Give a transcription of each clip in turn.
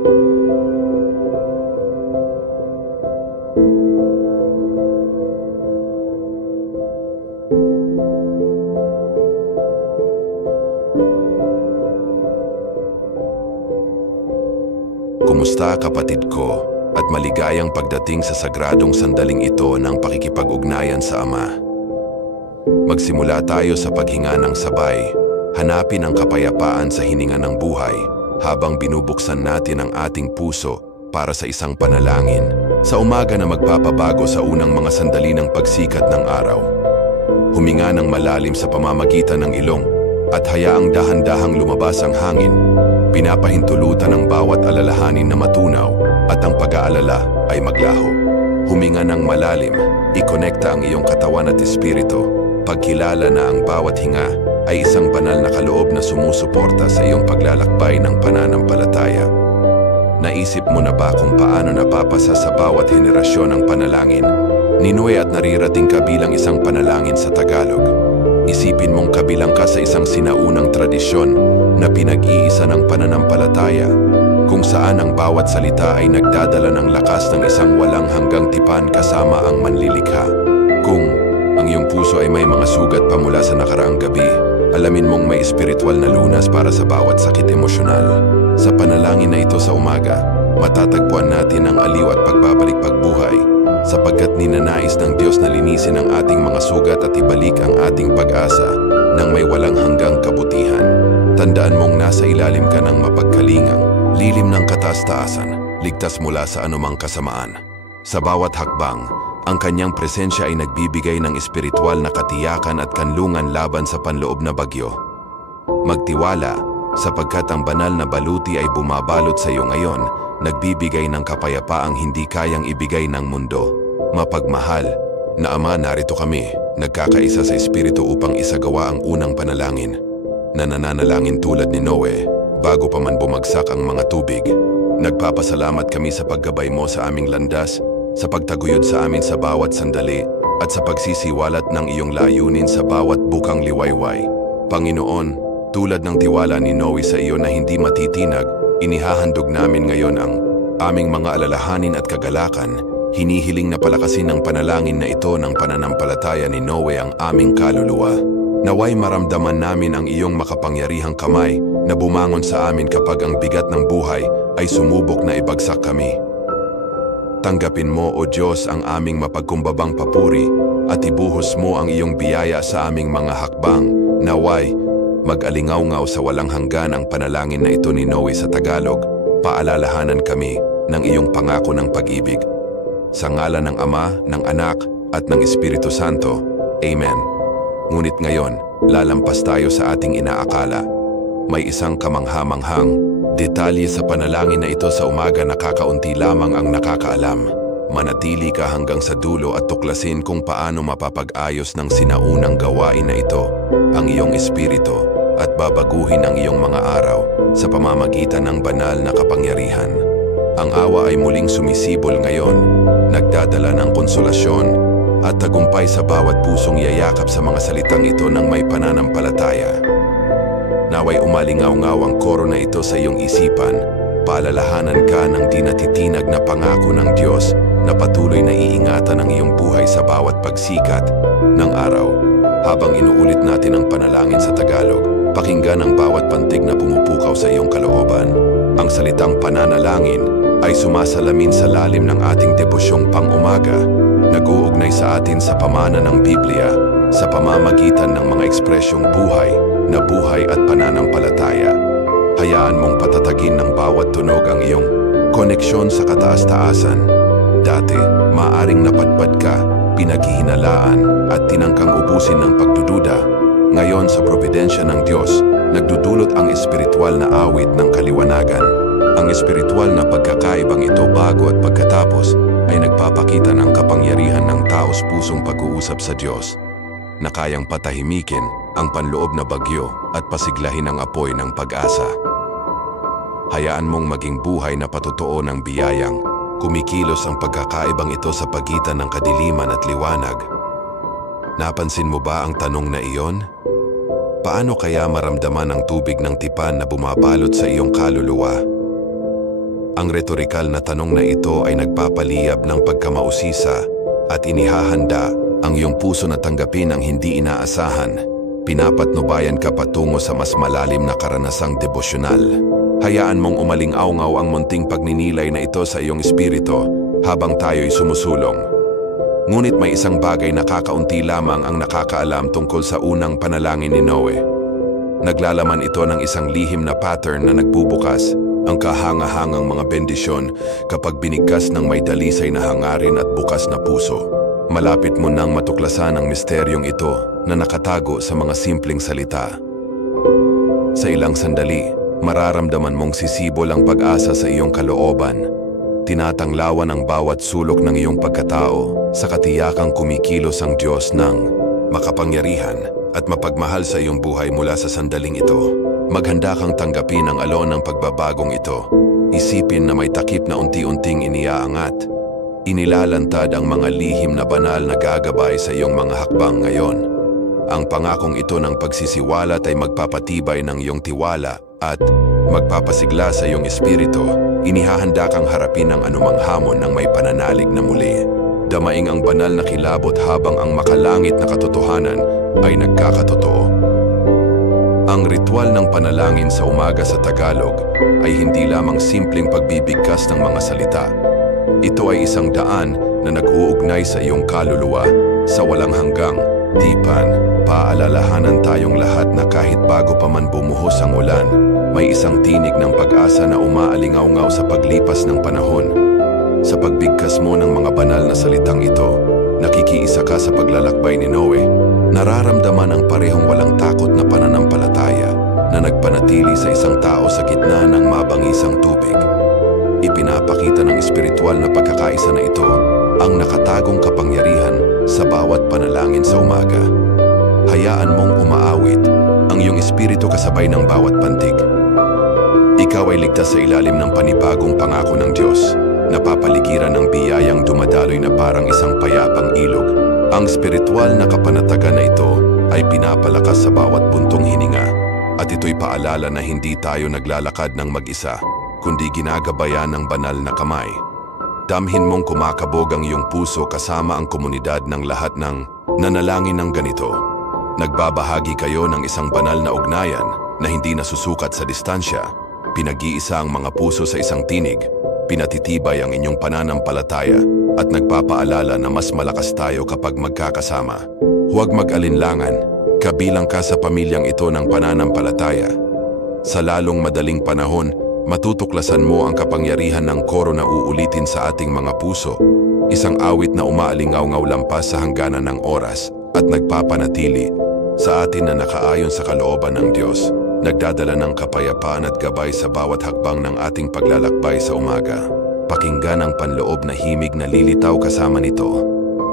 Kumusta kapatid ko, at maligayang pagdating sa sagradong sandaling ito ng pakikipag-ugnayan sa Ama. Magsimula tayo sa paghinga ng sabay, hanapin ang kapayapaan sa hininga ng buhay habang binubuksan natin ang ating puso para sa isang panalangin sa umaga na magpapabago sa unang mga sandali ng pagsikat ng araw. Huminga ng malalim sa pamamagitan ng ilong at hayaang dahan-dahang lumabas ang hangin. Pinapahintulutan ang bawat alalahanin na matunaw at ang pag-aalala ay maglaho. Huminga ng malalim, ikonekta ang iyong katawan at espiritu. Pagkilala na ang bawat hinga ay isang banal na kaloob na sumusuporta sa iyong paglalakbay ng pananampalataya. Naisip mo na ba kung paano napapasa sa bawat henerasyon ang panalangin? Ninuwe at narirating ka bilang isang panalangin sa Tagalog. Isipin mong kabilang ka sa isang sinaunang tradisyon na pinag-iisa ng pananampalataya, kung saan ang bawat salita ay nagdadala ng lakas ng isang walang hanggang tipan kasama ang manlilikha. Kung ang iyong puso ay may mga sugat pa mula sa nakaraang gabi, alamin mong may espiritual na lunas para sa bawat sakit emosyonal. Sa panalangin na ito sa umaga, matatagpuan natin ang aliw at pagbabalik pagbuhay, sapagkat ninanais ng Diyos na linisin ang ating mga sugat at ibalik ang ating pag-asa ng may walang hanggang kabutihan. Tandaan mong nasa ilalim ka ng mapagkalingang lilim ng kataas-taasan, ligtas mula sa anumang kasamaan. Sa bawat hakbang, ang kanyang presensya ay nagbibigay ng espiritual na katiyakan at kanlungan laban sa panloob na bagyo. Magtiwala, sapagkat ang banal na baluti ay bumabalot sa iyo ngayon, nagbibigay ng kapayapaang hindi kayang ibigay ng mundo. Mapagmahal na Ama, narito kami, nagkakaisa sa espiritu upang isagawa ang unang panalangin, na nananalangin tulad ni Noe, bago pa man bumagsak ang mga tubig. Nagpapasalamat kami sa paggabay mo sa aming landas, sa pagtaguyod sa amin sa bawat sandali, at sa pagsisiwalat ng iyong layunin sa bawat bukang liwayway. Panginoon, tulad ng tiwala ni Noe sa iyo na hindi matitinag, inihahandog namin ngayon ang aming mga alalahanin at kagalakan. Hinihiling na palakasin ng panalangin na ito ng pananampalataya ni Noe ang aming kaluluwa. Naway maramdaman namin ang iyong makapangyarihang kamay na bumangon sa amin kapag ang bigat ng buhay ay sumubok na ibagsak kami. Tanggapin mo, O Diyos, ang aming mapagkumbabang papuri at ibuhos mo ang iyong biyaya sa aming mga hakbang. Naway mag-alingaw-ngaw sa walang hanggan ang panalangin na ito ni Noe sa Tagalog. Paalalahanan kami ng iyong pangako ng pag-ibig. Sa ngalan ng Ama, ng Anak, at ng Espiritu Santo. Amen. Ngunit ngayon, lalampas tayo sa ating inaakala. May isang kamangha-manghang detalye sa panalangin na ito sa umaga na kakaunti lamang ang nakakaalam. Manatili ka hanggang sa dulo at tuklasin kung paano mapapag-ayos ng sinaunang gawain na ito ang iyong espiritu at babaguhin ang iyong mga araw sa pamamagitan ng banal na kapangyarihan. Ang awa ay muling sumisibol ngayon, nagdadala ng konsolasyon at tagumpay sa bawat pusong yayakap sa mga salitang ito ng may pananampalataya. Naway umalingaw-ngaw ang koro na ito sa iyong isipan, paalalahanan ka ng di natitinag na pangako ng Diyos na patuloy na iingatan ang iyong buhay sa bawat pagsikat ng araw. Habang inuulit natin ang panalangin sa Tagalog, pakinggan ang bawat pantig na pumupukaw sa iyong kalooban. Ang salitang pananalangin ay sumasalamin sa lalim ng ating devosyong pang-umaga, nag-uugnay sa atin sa pamana ng Biblia sa pamamagitan ng mga ekspresyong buhay na buhay at pananampalataya. Hayaan mong patatagin ng bawat tunog ang iyong koneksyon sa kataas-taasan. Dati, maaring napadpad ka, pinaghihinalaan at tinangkang ubusin ng pagdududa. Ngayon sa propidensya ng Diyos, nagdudulot ang espiritual na awit ng kaliwanagan. Ang espiritual na pagkakaibang ito bago at pagkatapos ay nagpapakita ng kapangyarihan ng taos-pusong pag-uusap sa Diyos na kayang patahimikin ang panloob na bagyo at pasiglahin ang apoy ng pag-asa. Hayaan mong maging buhay na patotoo ng biyayang kumikilos ang pagkakaibang ito sa pagitan ng kadiliman at liwanag. Napansin mo ba ang tanong na iyon? Paano kaya maramdaman ang tubig ng tipan na bumabalot sa iyong kaluluwa? Ang retorikal na tanong na ito ay nagpapaliyab ng pagkamausisa at inihahanda ang iyong puso na tanggapin ang hindi inaasahan. Pinapatnubayan ka patungo sa mas malalim na karanasang devosyonal. Hayaan mong umaling-awngaw ang munting pagninilay na ito sa iyong espiritu habang tayo'y sumusulong. Ngunit may isang bagay na kakaunti lamang ang nakakaalam tungkol sa unang panalangin ni Noe. Naglalaman ito ng isang lihim na pattern na nagbubukas ang kahanga-hangang mga bendisyon kapag binigkas ng may dalisay na hangarin at bukas na puso. Malapit mo nang matuklasan ang misteryong ito na nakatago sa mga simpleng salita. Sa ilang sandali, mararamdaman mong sisibol ang pag-asa sa iyong kalooban. Tinatanglawan ang bawat sulok ng iyong pagkatao sa katiyakang kumikilos ang Diyos ng makapangyarihan at mapagmahal sa iyong buhay mula sa sandaling ito. Maghanda kang tanggapin ang alon ng pagbabagong ito. Isipin na may takip na unti-unting iniaangat. Inilalantad ang mga lihim na banal na gagabay sa iyong mga hakbang ngayon. Ang pangakong ito ng pagsisiwalat ay magpapatibay ng iyong tiwala at magpapasigla sa iyong espiritu. Inihahanda kang harapin ang anumang hamon ng may pananalig na muli. Damaing ang banal na kilabot habang ang makalangit na katotohanan ay nagkakatotoo. Ang ritual ng panalangin sa umaga sa Tagalog ay hindi lamang simpleng pagbibigkas ng mga salita. Ito ay isang daan na nag-uugnay sa iyong kaluluwa sa walang hanggang tipan. Paalalahanan tayong lahat na kahit bago pa man bumuhos ang ulan, may isang tinig ng pag-asa na umaalingaw-ngaw sa paglipas ng panahon. Sa pagbigkas mo ng mga banal na salitang ito, nakikiisa ka sa paglalakbay ni Noe. Nararamdaman ang parehong walang takot na pananampalataya na nagpanatili sa isang tao sa gitna ng mabangisang tubig. Ipinapakita ng espiritual na pagkakaisa na ito ang nakatagong kapangyarihan sa bawat panalangin sa umaga. Hayaan mong umaawit ang iyong espiritu kasabay ng bawat pantig. Ikaw ay ligtas sa ilalim ng panibagong pangako ng Diyos, napapaligiran ng biyayang dumadaloy na parang isang payapang ilog. Ang spiritual na kapanatagan na ito ay pinapalakas sa bawat buntong hininga at ito'y paalala na hindi tayo naglalakad ng mag-isa, kundi ginagabayan ng banal na kamay. Damhin mong kumakabog ang iyong puso kasama ang komunidad ng lahat ng nanalangin ng ganito. Nagbabahagi kayo ng isang banal na ugnayan na hindi nasusukat sa distansya. Pinag-iisa ang mga puso sa isang tinig, pinatitibay ang inyong pananampalataya at nagpapaalala na mas malakas tayo kapag magkakasama. Huwag mag-alinlangan, kabilang ka sa pamilyang ito ng pananampalataya. Sa lalong madaling panahon, matutuklasan mo ang kapangyarihan ng koro na uulitin sa ating mga puso, isang awit na umaalingaw-ngaw lampas sa hangganan ng oras at nagpapanatili sa atin na nakaayon sa kalooban ng Diyos, nagdadala ng kapayapaan at gabay sa bawat hakbang ng ating paglalakbay sa umaga. Pakinggan ang panloob na himig na lilitaw kasama nito.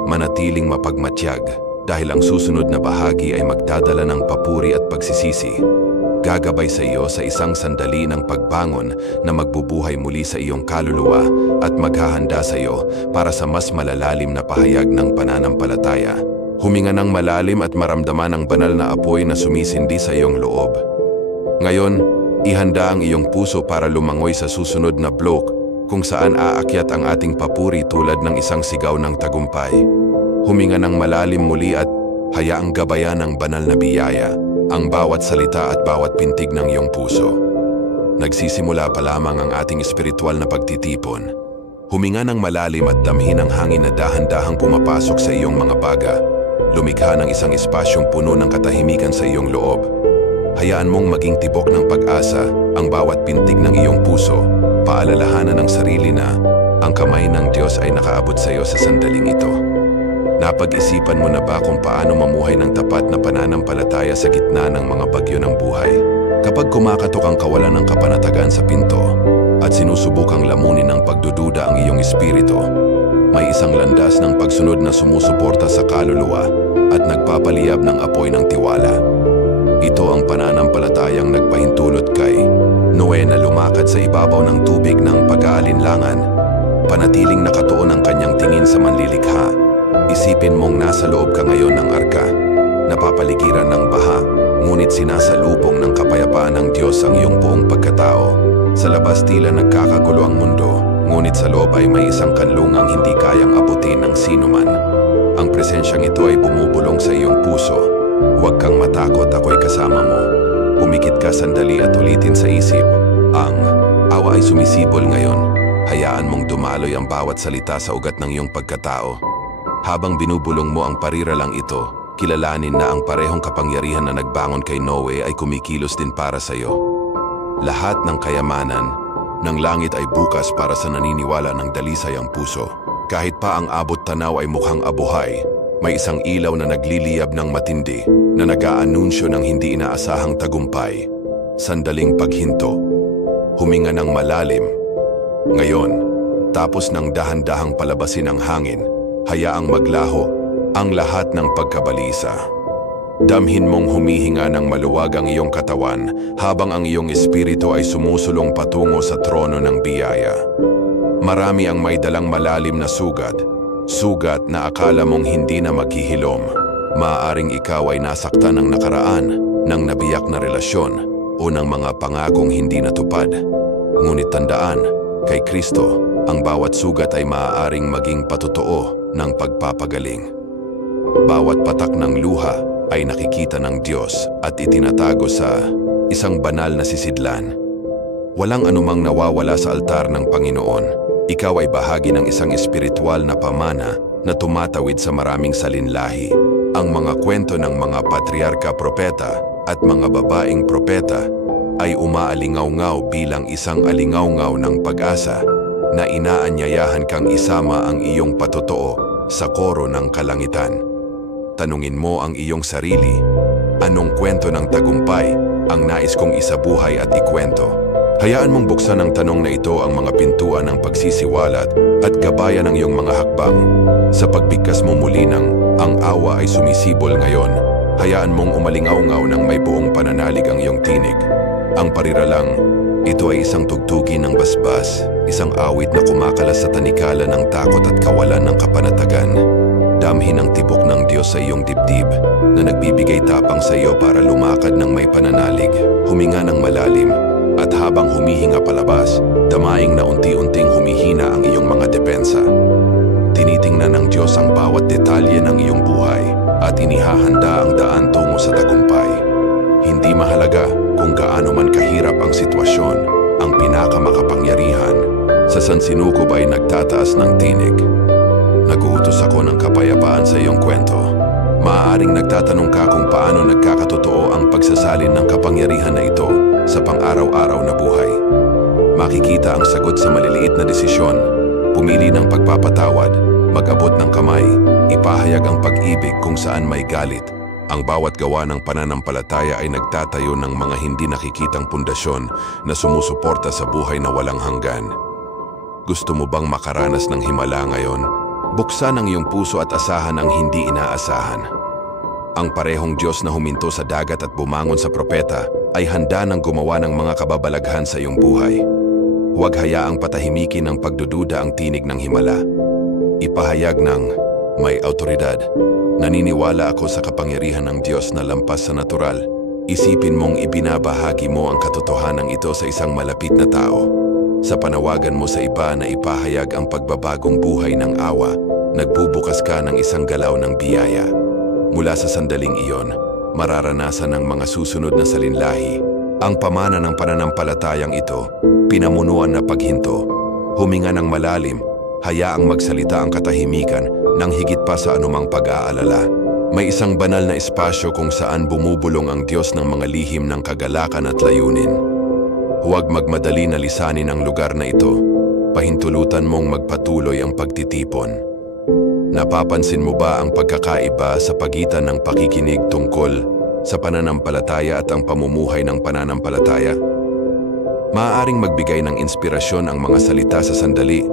Manatiling mapagmatyag dahil ang susunod na bahagi ay magdadala ng papuri at pagsisisi. Gagabay sa iyo sa isang sandali ng pagbangon na magbubuhay muli sa iyong kaluluwa at maghahanda sa iyo para sa mas malalalim na pahayag ng pananampalataya. Huminga ng malalim at maramdaman ang banal na apoy na sumisindi sa iyong loob. Ngayon, ihanda ang iyong puso para lumangoy sa susunod na block kung saan aakyat ang ating papuri tulad ng isang sigaw ng tagumpay. Huminga ng malalim muli at hayaang gabayan ng banal na biyaya ang bawat salita at bawat pintig ng iyong puso. Nagsisimula pa lamang ang ating espiritual na pagtitipon. Huminga ng malalim at damhin ang hangin na dahan-dahang pumapasok sa iyong mga baga. Lumikha ng isang espasyong puno ng katahimikan sa iyong loob. Hayaan mong maging tibok ng pag-asa ang bawat pintig ng iyong puso. Paalalahanan ng sarili na ang kamay ng Diyos ay nakaabot sa iyo sa sandaling ito. Napag-isipan mo na ba kung paano mamuhay ng tapat na pananampalataya sa gitna ng mga bagyo ng buhay? Kapag kumakatok ang kawalan ng kapanatagan sa pinto at sinusubukang lamunin ng pagdududa ang iyong espiritu, may isang landas ng pagsunod na sumusuporta sa kaluluwa at nagpapaliyab ng apoy ng tiwala. Ito ang pananampalatayang nagpahintulot kay Noe na lumakad sa ibabaw ng tubig ng pag-aalinlangan. Panatiling nakatuon ang kanyang tingin sa manlilikha. Isipin mong nasa loob ka ngayon ng arka, napapaligiran ng baha, ngunit sinasalubong ng kapayapaan ng Diyos ang iyong buong pagkatao. Sa labas tila nagkakagulo ang mundo, ngunit sa loob ay may isang kanlungang hindi kayang abutin ng sinuman. Ang presensyang ito ay bumubulong sa iyong puso. Huwag kang matakot, ako'y kasama mo. Pumikit ka sandali at ulitin sa isip. Ang awa ay sumisibol ngayon. Hayaan mong dumaloy ang bawat salita sa ugat ng iyong pagkatao. Habang binubulong mo ang pariralang ito, kilalanin na ang parehong kapangyarihan na nagbangon kay Noe ay kumikilos din para sa iyo. Lahat ng kayamanan ng langit ay bukas para sa naniniwala ng dalisay ang puso. Kahit pa ang abot tanaw ay mukhang abuhay, may isang ilaw na nagliliyab ng matindi na nag-aanunsyo ng hindi inaasahang tagumpay. Sandaling paghinto. Huminga ng malalim. Ngayon, tapos ng dahan-dahang palabasin ang hangin, hayaang maglaho ang lahat ng pagkabalisa. Damhin mong humihinga ng maluwag ang iyong katawan habang ang iyong espiritu ay sumusulong patungo sa trono ng biyaya. Marami ang may dalang malalim na sugat na akala mong hindi na maghihilom. Maaaring ikaw ay nasaktan ng nakaraan, ng nabiyak na relasyon, o ng mga pangakong hindi natupad. Ngunit tandaan, kay Kristo, ang bawat sugat ay maaaring maging patotoo ng pagpapagaling. Bawat patak ng luha ay nakikita ng Diyos at itinatago sa isang banal na sisidlan. Walang anumang nawawala sa altar ng Panginoon. Ikaw ay bahagi ng isang espiritual na pamana na tumatawid sa maraming salinlahi. Ang mga kwento ng mga patriarka propeta at mga babaeng propeta ay umaalingaw-ngaw bilang isang alingaw-ngaw ng pag-asa na inaanyayahan kang isama ang iyong patotoo sa koro ng kalangitan. Tanungin mo ang iyong sarili, anong kwento ng tagumpay ang nais kong isabuhay at ikwento? Hayaan mong buksan ang tanong na ito ang mga pintuan ng pagsisiwalat at gabayan ng iyong mga hakbang. Sa pagbigkas mo muli ng ang awa ay sumisibol ngayon, hayaan mong umalingaw-ngaw ng may buong pananalig ang iyong tinig. Ang pariralang, ito ay isang tugtugin ng basbas, isang awit na kumakalas sa tanikala ng takot at kawalan ng kapanatagan. Damhin ang tibok ng Diyos sa iyong dibdib na nagbibigay tapang sa iyo para lumakad ng may pananalig. Huminga ng malalim at habang humihinga palabas, damaing na unti-unting humihina ang iyong mga depensa. Tinitingnan ng Diyos ang bawat detalye ng iyong buhay at inihahanda ang daan tungo sa tagumpay. Hindi mahalaga kung gaano man kahirap ang sitwasyon, ang pinakamakapangyarihan sa sansinukob ay nagtataas ng tinig. Naguutos ako ng kapayapaan sa iyong kwento. Maaaring nagtatanong ka kung paano nagkakatotoo ang pagsasalin ng kapangyarihan na ito sa pang-araw-araw na buhay. Makikita ang sagot sa maliliit na desisyon, pumili ng pagpapatawad, mag-abot ng kamay, ipahayag ang pag-ibig kung saan may galit. Ang bawat gawa ng pananampalataya ay nagtatayo ng mga hindi nakikitang pundasyon na sumusuporta sa buhay na walang hanggan. Gusto mo bang makaranas ng himala ngayon? Buksan ang iyong puso at asahan ang hindi inaasahan. Ang parehong Diyos na huminto sa dagat at bumangon sa propeta ay handa ng gumawa ng mga kababalaghan sa iyong buhay. Huwag hayaang patahimikin ng pagdududa ang tinig ng himala. Ipahayag ng may autoridad. Naniniwala ako sa kapangyarihan ng Diyos na lampas sa natural. Isipin mong ibinabahagi mo ang katotohanan ito sa isang malapit na tao. Sa panawagan mo sa iba na ipahayag ang pagbabagong buhay ng awa, nagbubukas ka ng isang galaw ng biyaya. Mula sa sandaling iyon, mararanasan ng mga susunod na salinlahi. Ang pamana ng pananampalatayang ito, pinamunuan na paghinto. Huminga ng malalim, hayaang magsalita ang katahimikan nang higit pa sa anumang pag-aalala. May isang banal na espasyo kung saan bumubulong ang Diyos ng mga lihim ng kagalakan at layunin. Huwag magmadali na lisanin ang lugar na ito. Pahintulutan mong magpatuloy ang pagtitipon. Napapansin mo ba ang pagkakaiba sa pagitan ng pakikinig tungkol sa pananampalataya at ang pamumuhay ng pananampalataya? Maaaring magbigay ng inspirasyon ang mga salita sa sandali,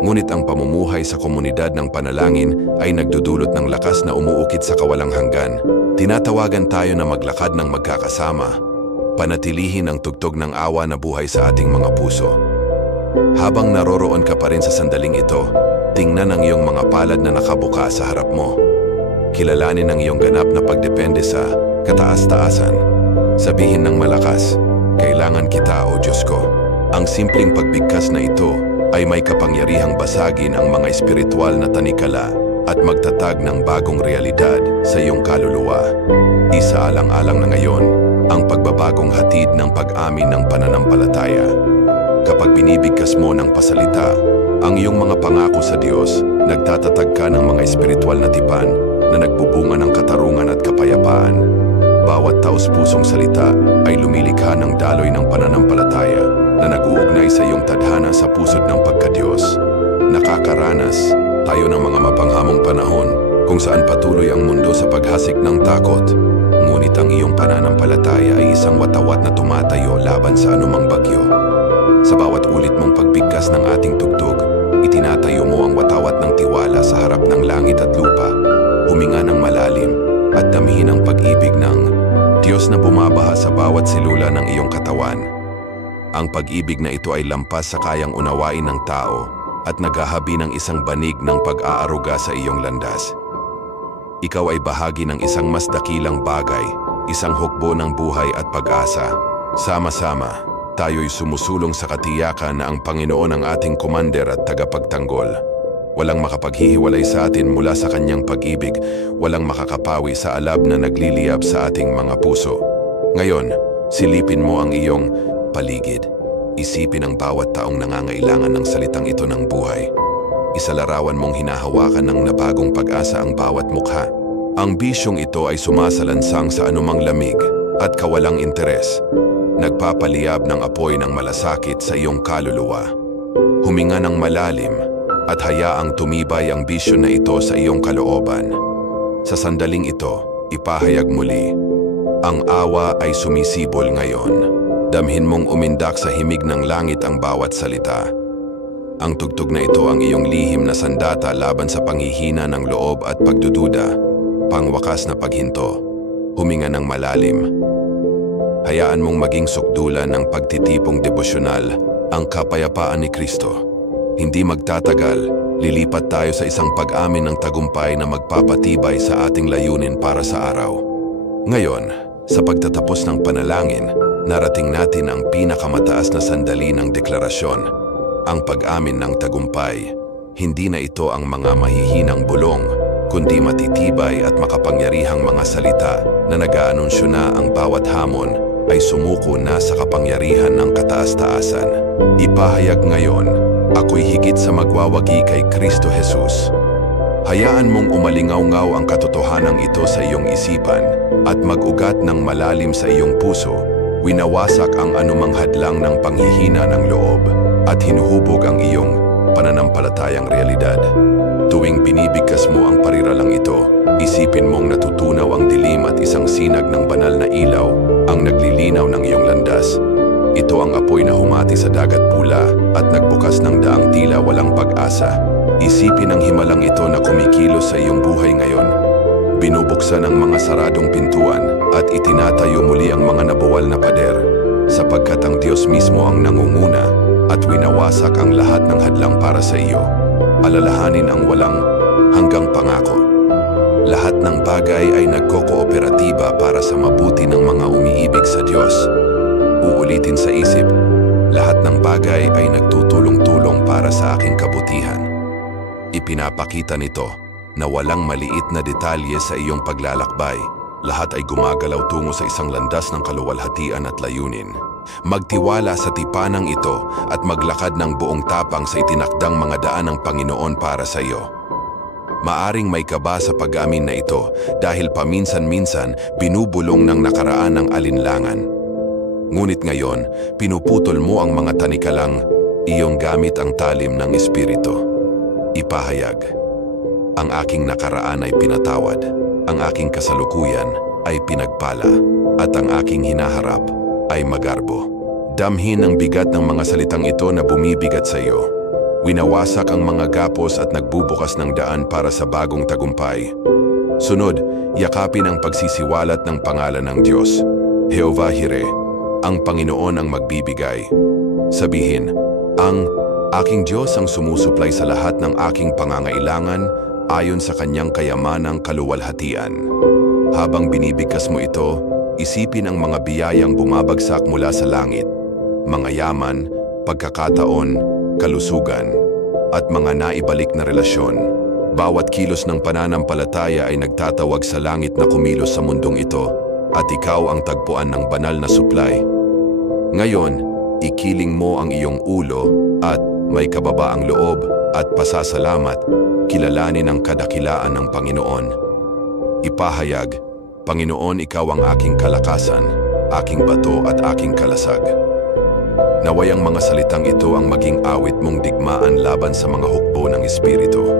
ngunit ang pamumuhay sa komunidad ng panalangin ay nagdudulot ng lakas na umuukit sa kawalang hanggan. Tinatawagan tayo na maglakad ng magkakasama, panatilihin ang tugtog ng awa na buhay sa ating mga puso. Habang naroroon ka pa rin sa sandaling ito, tingnan ang iyong mga palad na nakabuka sa harap mo. Kilalanin ang iyong ganap na pagdepende sa kataas-taasan. Sabihin ng malakas, kailangan kita o Diyos ko. Ang simpleng pagbigkas na ito ay may kapangyarihang basagin ang mga espiritual na tanikala at magtatag ng bagong realidad sa iyong kaluluwa. Isaalang-alang na ngayon ang pagbabagong hatid ng pag-amin ng pananampalataya. Kapag binibigkas mo ng pasalita ang iyong mga pangako sa Diyos, nagtatatag ka ng mga espiritual na tipan na nagbubunga ng katarungan at kapayapaan. Bawat taos-pusong salita ay lumilikha ng daloy ng pananampalataya na nag-uugnay sa iyong tadhana sa pusod ng pagka-Diyos. Nakakaranas tayo ng mga mapanghamong panahon kung saan patuloy ang mundo sa paghasik ng takot. Ngunit ang iyong pananampalataya ay isang watawat na tumatayo laban sa anumang bagyo. Sa bawat ulit mong pagbigkas ng ating tugtog, itinatayo mo ang watawat ng tiwala sa harap ng langit at lupa. Huminga ng malalim at damhin ang pag-ibig ng Diyos na bumabaha sa bawat selula ng iyong katawan. Ang pag-ibig na ito ay lampas sa kayang unawain ng tao at naghahabi ng isang banig ng pag-aaruga sa iyong landas. Ikaw ay bahagi ng isang mas dakilang bagay, isang hukbo ng buhay at pag-asa. Sama-sama, tayo'y sumusulong sa katiyakan na ang Panginoon ang ating commander at tagapagtanggol. Walang makapaghihiwalay sa atin mula sa kanyang pag-ibig, walang makakapawi sa alab na nagliliyab sa ating mga puso. Ngayon, silipin mo ang iyong paligid. Isipin ang bawat taong nangangailangan ng salitang ito ng buhay. Isalarawan mong hinahawakan ng nabagong pag-asa ang bawat mukha. Ang bisyong ito ay sumasalansang sa anumang lamig at kawalang interes. Nagpapaliyab ng apoy ng malasakit sa iyong kaluluwa. Huminga ng malalim at hayaang tumibay ang bisyon na ito sa iyong kalooban. Sa sandaling ito, ipahayag muli, ang awa ay sumisibol ngayon. Damhin mong umindak sa himig ng langit ang bawat salita. Ang tugtog na ito ang iyong lihim na sandata laban sa panghihina ng loob at pagdududa, pangwakas na paghinto. Huminga ng malalim. Hayaan mong maging sukdulan ng pagtitipong devosyonal ang kapayapaan ni Kristo. Hindi magtatagal, lilipat tayo sa isang pag-amin ng tagumpay na magpapatibay sa ating layunin para sa araw. Ngayon, sa pagtatapos ng panalangin, narating natin ang pinakamataas na sandali ng deklarasyon, ang pag-amin ng tagumpay. Hindi na ito ang mga mahihinang bulong, kundi matitibay at makapangyarihang mga salita na nag-aanunsyo na ang bawat hamon ay sumuko na sa kapangyarihan ng kataas-taasan. Ipahayag ngayon, ako'y higit sa magwawagi kay Kristo Jesus. Hayaan mong umalingaw-ngaw ang katotohanan ito sa iyong isipan at mag-ugat ng malalim sa iyong puso. Winawasak ang anumang hadlang ng panghihina ng loob at hinuhubog ang iyong pananampalatayang realidad. Tuwing binibigkas mo ang pariralang ito, isipin mong natutunaw ang dilim at isang sinag ng banal na ilaw ang naglilinaw ng iyong landas. Ito ang apoy na humati sa dagat pula at nagbukas ng daang tila walang pag-asa. Isipin ang himalang ito na kumikilos sa iyong buhay ngayon. Binubuksan ang mga saradong pintuan at itinatayo muli ang mga nabuwal na pader, sapagkat ang Diyos mismo ang nangunguna at winawasak ang lahat ng hadlang para sa iyo. Alalahanin ang walang hanggang pangako. Lahat ng bagay ay nagkokooperatiba para sa mabuti ng mga umiibig sa Diyos. Uulitin sa isip, lahat ng bagay ay nagtutulong-tulong para sa aking kabutihan. Ipinapakita nito na walang maliit na detalye sa iyong paglalakbay. Lahat ay gumagalaw tungo sa isang landas ng kaluwalhatian at layunin. Magtiwala sa tipanang ito at maglakad ng buong tapang sa itinakdang mga daan ng Panginoon para sa iyo. Maaring may kaba sa pag-amin na ito dahil paminsan-minsan binubulong ng nakaraan ng alinlangan. Ngunit ngayon, pinuputol mo ang mga tanikalang iyong gamit ang talim ng Espiritu. Ipahayag, ang aking nakaraan ay pinatawad, ang aking kasalukuyan ay pinagpala, at ang aking hinaharap ay magarbo. Damhin ang bigat ng mga salitang ito na bumibigat sa iyo. Winawasak ang mga gapos at nagbubukas ng daan para sa bagong tagumpay. Sunod, yakapin ang pagsisiwalat ng pangalan ng Diyos. Jehovah Jireh, ang Panginoon ang magbibigay. Sabihin, ang aking Diyos ang sumusuplay sa lahat ng aking pangangailangan ayon sa kanyang kayamanang kaluwalhatian. Habang binibigkas mo ito, isipin ang mga biyayang bumabagsak mula sa langit, mga yaman, pagkakataon, kalusugan, at mga naibalik na relasyon. Bawat kilos ng pananampalataya ay nagtatawag sa langit na kumilos sa mundong ito at ikaw ang tagpuan ng banal na supply. Ngayon, ikiling mo ang iyong ulo at may kababaang loob at pasasalamat, kilalanin ang kadakilaan ng Panginoon. Ipahayag, Panginoon, ikaw ang aking kalakasan, aking bato at aking kalasag. Naway ang mga salitang ito ang maging awit mong digmaan laban sa mga hukbo ng Espiritu.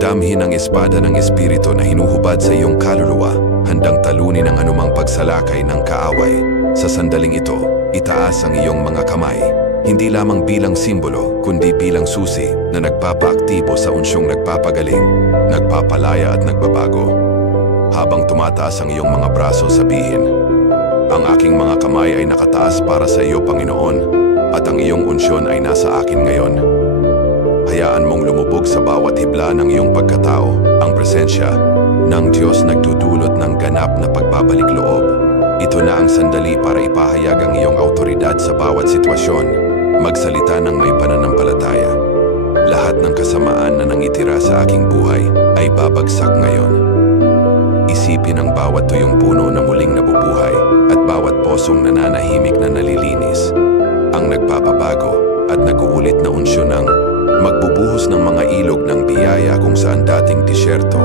Damhin ang espada ng Espiritu na hinuhubad sa iyong kaluluwa, handang talunin ang anumang pagsalakay ng kaaway. Sa sandaling ito, itaas ang iyong mga kamay, hindi lamang bilang simbolo, kundi bilang susi na nagpapaaktibo sa unsyong nagpapagaling, nagpapalaya at nagbabago. Habang tumataas ang iyong mga braso, sabihin, ang aking mga kamay ay nakataas para sa iyo, Panginoon, at ang iyong unsyon ay nasa akin ngayon. Hayaan mong lumubog sa bawat hibla ng iyong pagkatao, ang presensya ng Diyos nagdudulot ng ganap na pagbabalik loob. Ito na ang sandali para ipahayag ang iyong autoridad sa bawat sitwasyon, magsalita ng may pananampalataya. Lahat ng kasamaan na nangitira sa aking buhay ay babagsak ngayon. Isipin ang bawat tuyong puno na muling nabubuhay at bawat posong nananahimik na nalilinis. Ang nagpapabago at nag-uulit na unsyon ng magbubuhos ng mga ilog ng biyaya kung saan dating disyerto.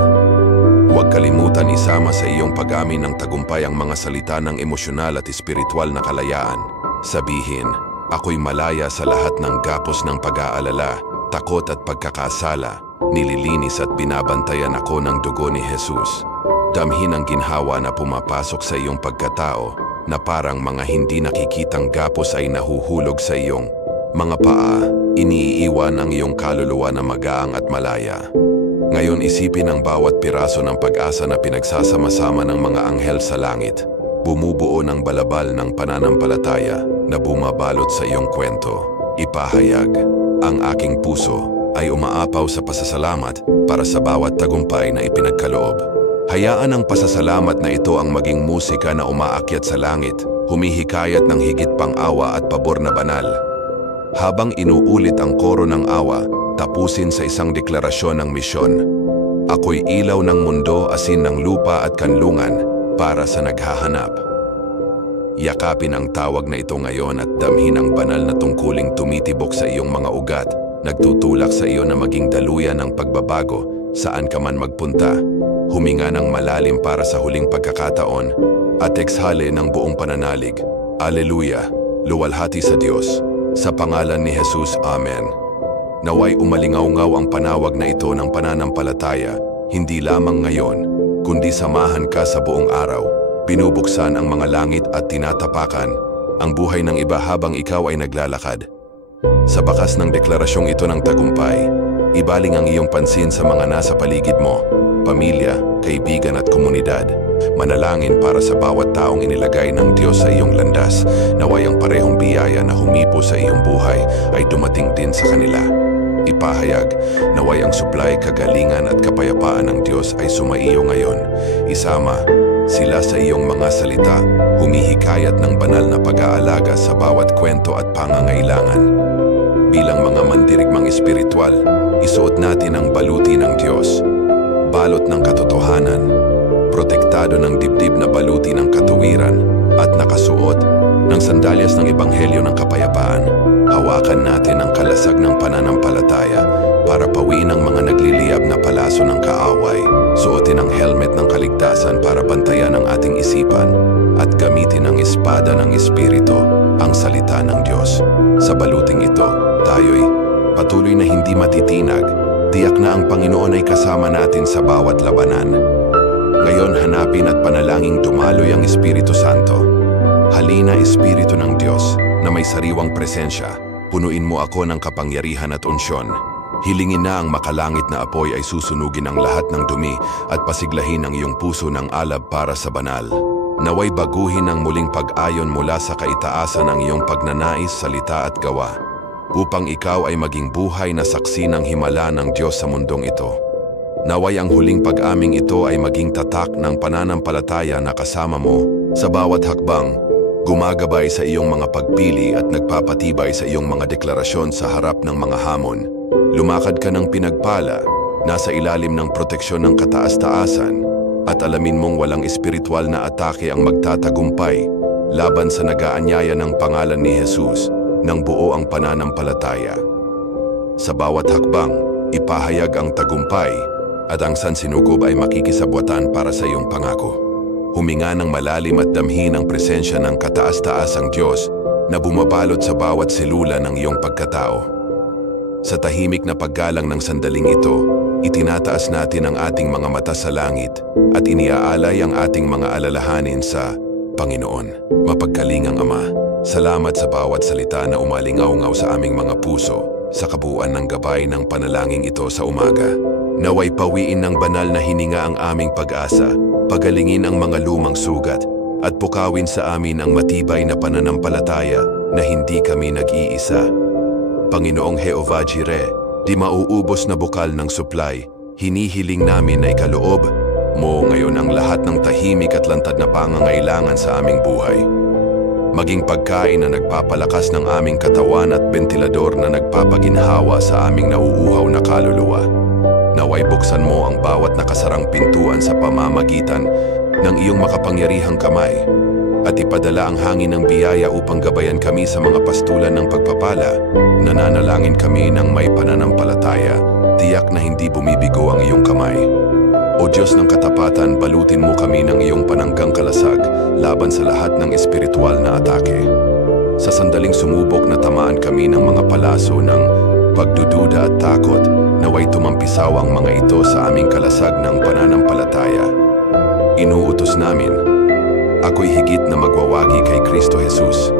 Huwag kalimutan isama sa iyong pag-amin ng tagumpay ang mga salita ng emosyonal at espiritual na kalayaan. Sabihin, ako'y malaya sa lahat ng gapos ng pag-aalala, takot at pagkakasala. Nililinis at binabantayan ako ng dugo ni Jesus. Damhin ang ginhawa na pumapasok sa iyong pagkatao na parang mga hindi nakikitang gapos ay nahuhulog sa iyong mga paa. Iniiwan ang iyong kaluluwa na magaang at malaya. Ngayon isipin ang bawat piraso ng pag-asa na pinagsasama-sama ng mga anghel sa langit. Bumubuo ng balabal ng pananampalataya na bumabalot sa iyong kwento. Ipahayag, ang aking puso ay umaapaw sa pasasalamat para sa bawat tagumpay na ipinagkaloob. Hayaan ang pasasalamat na ito ang maging musika na umaakyat sa langit, humihikayat ng higit pang awa at pabor na banal. Habang inuulit ang koro ng awa, tapusin sa isang deklarasyon ng misyon. Ako'y ilaw ng mundo, asin ng lupa at kanlungan para sa naghahanap. Yakapin ang tawag na ito ngayon at damhin ang banal na tungkuling tumitibok sa iyong mga ugat, nagtutulak sa iyo na maging daluyan ng pagbabago saan ka man magpunta. Huminga ng malalim para sa huling pagkakataon at exhale ng buong pananalig. Aleluya, luwalhati sa Diyos. Sa pangalan ni Jesus, Amen. Naway umalingaw-ngaw ang panawag na ito ng pananampalataya, hindi lamang ngayon, kundi samahan ka sa buong araw. Binubuksan ang mga langit at tinatapakan ang buhay ng iba habang ikaw ay naglalakad. Sa bakas ng deklarasyong ito ng tagumpay, ibaling ang iyong pansin sa mga nasa paligid mo, pamilya, kaibigan at komunidad. Manalangin para sa bawat taong inilagay ng Diyos sa iyong landas. Naway ang parehong biyaya na humipo sa iyong buhay ay dumating din sa kanila. Ipahayag, naway ang supply, kagalingan at kapayapaan ng Diyos ay sumaiyo ngayon. Isama sila sa iyong mga salita, humihikayat ng banal na pag-aalaga sa bawat kwento at pangangailangan. Bilang mga mandirigmang espiritual, isuot natin ang baluti ng Diyos. Balot ng katotohanan, protektado ng dibdib na baluti ng katuwiran at nakasuot ng sandalyas ng ebanghelyo ng kapayapaan. Hawakan natin ang kalasag ng pananampalataya para pawiin ang mga nagliliyab na palaso ng kaaway. Suotin ang helmet ng kaligtasan para bantayan ang ating isipan at gamitin ang espada ng Espiritu, ang salita ng Diyos. Sa baluting ito, tayo'y patuloy na hindi matitinag. Tiyak na ang Panginoon ay kasama natin sa bawat labanan. Ngayon hanapin at panalangin dumaloy ang Espiritu Santo. Halina Espiritu ng Diyos na may sariwang presensya, punuin mo ako ng kapangyarihan at unsyon. Hilingin na ang makalangit na apoy ay susunugin ang lahat ng dumi at pasiglahin ang iyong puso ng alab para sa banal. Naway baguhin ang muling pag-ayon mula sa kaitaasan ng iyong pagnanais, salita at gawa, upang ikaw ay maging buhay na saksi ng himala ng Diyos sa mundong ito. Naway ang huling pag-aming ito ay maging tatak ng pananampalataya na kasama mo sa bawat hakbang, gumagabay sa iyong mga pagpili at nagpapatibay sa iyong mga deklarasyon sa harap ng mga hamon. Lumakad ka ng pinagpala, nasa ilalim ng proteksyon ng kataas-taasan, at alamin mong walang espiritual na atake ang magtatagumpay laban sa nag-aanyaya ng pangalan ni Jesus ng buo ang pananampalataya. Sa bawat hakbang, ipahayag ang tagumpay at ang sansinukob ay makikisabwatan para sa iyong pangako. Huminga ng malalim at damhin ang presensya ng kataas-taasang Diyos na bumabalot sa bawat selula ng iyong pagkatao. Sa tahimik na paggalang ng sandaling ito, itinataas natin ang ating mga mata sa langit at iniaalay ang ating mga alalahanin sa Panginoon. Mapagkalingang Ama, salamat sa bawat salita na umalingaw-ngaw sa aming mga puso sa kabuuan ng gabay ng panalangin ito sa umaga. Naway pawiin ng banal na hininga ang aming pag-asa, pagalingin ang mga lumang sugat, at pukawin sa amin ang matibay na pananampalataya na hindi kami nag-iisa. Panginoong Jehovah Jireh, di mauubos na bukal ng supply, hinihiling namin na ikaloob mo ngayon ang lahat ng tahimik at lantad na pangangailangan sa aming buhay. Maging pagkain na nagpapalakas ng aming katawan at bentilador na nagpapaginhawa sa aming nauuhaw na kaluluwa. Naway buksan mo ang bawat nakasarang pintuan sa pamamagitan ng iyong makapangyarihang kamay at ipadala ang hangin ng biyaya upang gabayan kami sa mga pastulan ng pagpapala. Nananalangin kami ng may pananampalataya, tiyak na hindi bumibigo ang iyong kamay. O Diyos ng katapatan, balutin mo kami ng iyong pananggang kalasag laban sa lahat ng espiritual na atake. Sa sandaling sumubok na tamaan kami ng mga palaso ng pagdududa at takot, naway tumampisaw ang mga ito sa aming kalasag ng pananampalataya. Inuutos namin, ako'y higit na magwawagi kay Kristo Jesus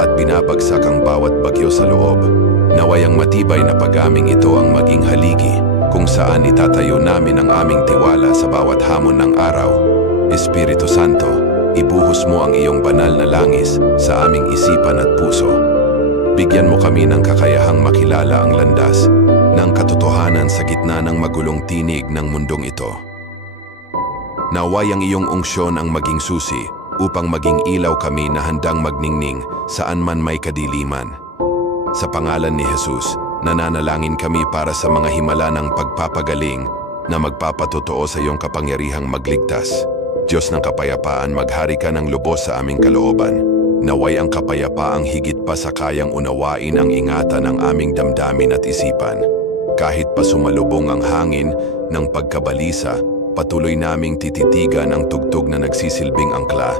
at binabagsak ang bawat bagyo sa loob. Naway ang matibay na pag-aming ito ang maging haligi kung saan itatayo namin ang aming tiwala sa bawat hamon ng araw. Espiritu Santo, ibuhos mo ang iyong banal na langis sa aming isipan at puso. Bigyan mo kami ng kakayahang makilala ang landas ng katotohanan sa gitna ng magulong tinig ng mundong ito. Naway ang iyong unksyon ang maging susi upang maging ilaw kami na handang magningning saan man may kadiliman. Sa pangalan ni Jesus, nananalangin kami para sa mga himala ng pagpapagaling na magpapatotoo sa iyong kapangyarihang magligtas. Diyos ng kapayapaan, maghari ka ng lubos sa aming kalooban. Naway ang kapayapaang higit pa sa kayang unawain ang ingatan ng aming damdamin at isipan. Kahit pa sumalubong ang hangin ng pagkabalisa, patuloy naming tititigan ang tugtog na nagsisilbing angkla.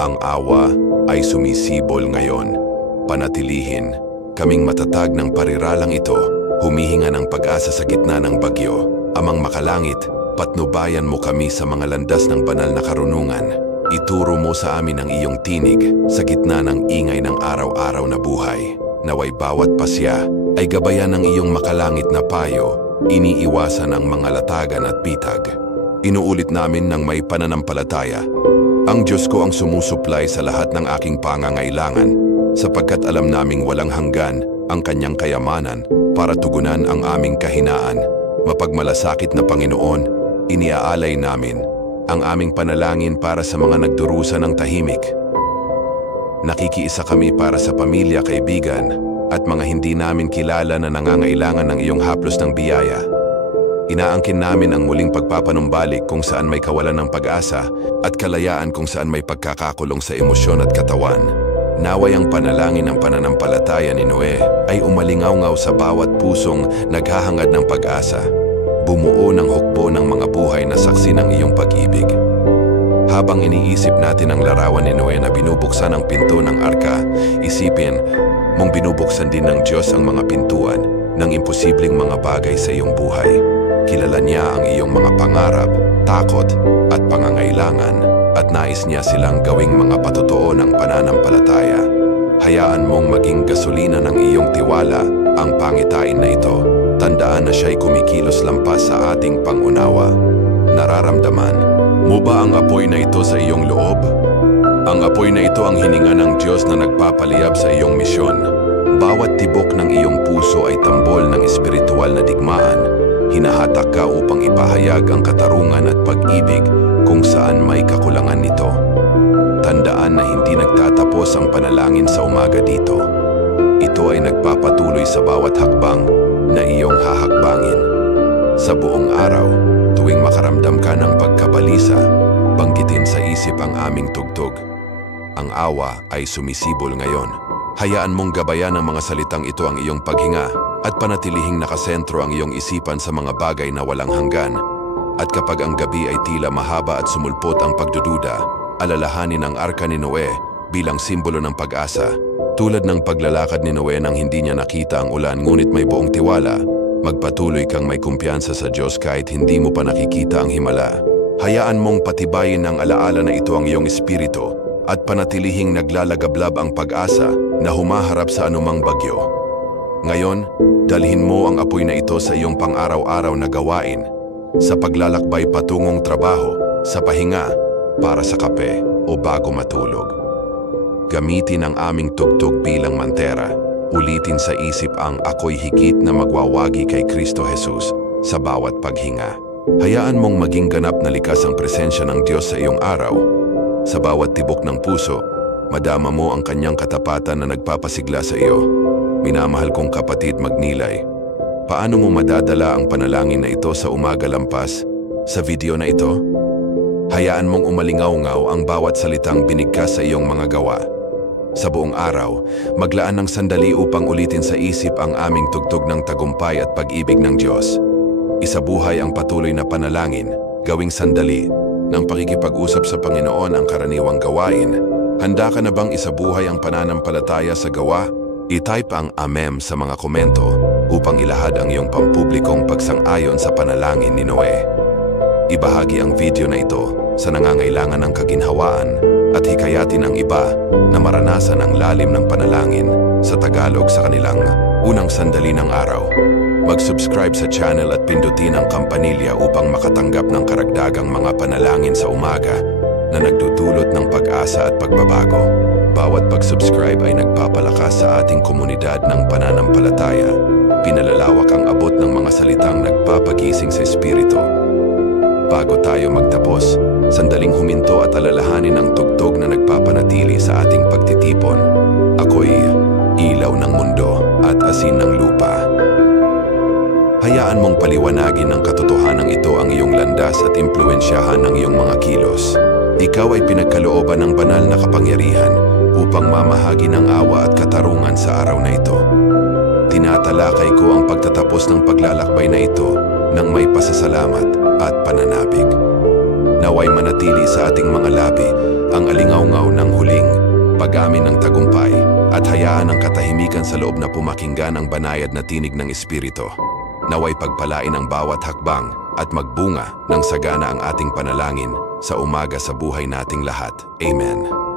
Ang awa ay sumisibol ngayon. Panatilihin kaming matatag ng pariralang ito, humihinga ng pag-asa sa gitna ng bagyo. Amang makalangit, patnubayan mo kami sa mga landas ng banal na karunungan. Ituro mo sa amin ang iyong tinig sa gitna ng ingay ng araw-araw na buhay. Naway bawat pasya ay gabayan ng iyong makalangit na payo, iniiwasan ang mga latagan at pitag. Inuulit namin ng may pananampalataya, ang Diyos ko ang sumusuplay sa lahat ng aking pangangailangan, sapagkat alam naming walang hanggan ang kanyang kayamanan para tugunan ang aming kahinaan. Mapagmalasakit na Panginoon, iniaalay namin ang aming panalangin para sa mga nagdurusa ng tahimik. Nakikiisa kami para sa pamilya, kaibigan, at mga hindi namin kilala na nangangailangan ng iyong haplos ng biyaya. Inaangkin namin ang muling pagpapanumbalik kung saan may kawalan ng pag-asa at kalayaan kung saan may pagkakakulong sa emosyon at katawan. Naway ang panalangin ng pananampalataya ni Noe ay umalingaw-ngaw sa bawat pusong naghahangad ng pag-asa. Bumuo ng hukbo ng mga buhay na saksi ng iyong pag-ibig. Habang iniisip natin ang larawan ni Noe na binubuksan ang pinto ng arka, isipin mong binubuksan din ng Diyos ang mga pintuan ng imposibleng mga bagay sa iyong buhay. Kilala niya ang iyong mga pangarap, takot at pangangailangan at nais niya silang gawing mga patotoo ng pananampalataya. Hayaan mong maging gasolina ng iyong tiwala ang pangitain na ito. Tandaan na siya'y kumikilos lampas sa ating pangunawa. Nararamdaman mo ba ang apoy na ito sa iyong loob? Ang apoy na ito ang hininga ng Diyos na nagpapaliyab sa iyong misyon. Bawat tibok ng iyong puso ay tambol ng espiritual na digmaan. Hinahatak ka upang ipahayag ang katarungan at pag-ibig kung saan may kakulangan nito. Tandaan na hindi nagtatapos ang panalangin sa umaga dito. Ito ay nagpapatuloy sa bawat hakbang na iyong hahakbangin. Sa buong araw, tuwing makaramdam ka ng pagkabalisa, banggitin sa isip ang aming tugtog. Ang awa ay sumisibol ngayon. Hayaan mong gabayan ng mga salitang ito ang iyong paghinga at panatilihing nakasentro ang iyong isipan sa mga bagay na walang hanggan. At kapag ang gabi ay tila mahaba at sumulpot ang pagdududa, alalahanin ang arka ni Noe bilang simbolo ng pag-asa. Tulad ng paglalakad ni Noe nang hindi niya nakita ang ulan ngunit may buong tiwala, magpatuloy kang may kumpiyansa sa Diyos kahit hindi mo pa nakikita ang himala. Hayaan mong patibayin ng alaala na ito ang iyong espiritu at panatilihing naglalagablab ang pag-asa na humaharap sa anumang bagyo. Ngayon, dalhin mo ang apoy na ito sa iyong pang-araw-araw na gawain, sa paglalakbay patungong trabaho, sa pahinga, para sa kape o bago matulog. Gamitin ang aming tugtog bilang mantera. Ulitin sa isip ang ako'y higit na magwawagi kay Kristo Jesus sa bawat paghinga. Hayaan mong maging ganap na likas ang presensya ng Diyos sa iyong araw. Sa bawat tibok ng puso, madama mo ang kanyang katapatan na nagpapasigla sa iyo. Minamahal kong kapatid Magnilay, paano mo madadala ang panalangin na ito sa umaga lampas sa video na ito? Hayaan mong umalingaw-ngaw ang bawat salitang binigkas sa iyong mga gawa. Sa buong araw, maglaan ng sandali upang ulitin sa isip ang aming tugtog ng tagumpay at pag-ibig ng Diyos. Isabuhay ang patuloy na panalangin, gawing sandali ng pakikipag-usap sa Panginoon ang karaniwang gawain. Handa ka na bang isabuhay ang pananampalataya sa gawa? I-type ang Amen sa mga komento upang ilahad ang iyong pampublikong pagsang-ayon sa panalangin ni Noe. Ibahagi ang video na ito sa nangangailangan ng kaginhawaan at hikayatin ang iba na maranasan ang lalim ng panalangin sa Tagalog sa kanilang unang sandali ng araw. Mag-subscribe sa channel at pindutin ang kampanilya upang makatanggap ng karagdagang mga panalangin sa umaga na nagdudulot ng pag-asa at pagbabago. Bawat pag-subscribe ay nagpapalakas sa ating komunidad ng pananampalataya. Pinalalawak ang abot ng mga salitang nagpapagising sa espiritu. Bago tayo magtapos, sandaling huminto at alalahanin ang tugtog na nagpapanatili sa ating pagtitipon. Ako'y ilaw ng mundo at asin ng lupa. Hayaan mong paliwanagin ng katotohanan ito ang iyong landas at impluensyahan ng iyong mga kilos. Ikaw ay pinagkalooban ng banal na kapangyarihan upang mamahagi ng awa at katarungan sa araw na ito. Tinatalakay ko ang pagtatapos ng paglalakbay na ito ng may pasasalamat at pananabik. Naway manatili sa ating mga labi ang alingaw-ngaw ng huling pag-amin ng tagumpay at hayaan ang katahimikan sa loob na pumakinggan ang banayad na tinig ng espiritu. Naway pagpalain ang bawat hakbang at magbunga ng sagana ang ating panalangin sa umaga sa buhay nating lahat. Amen.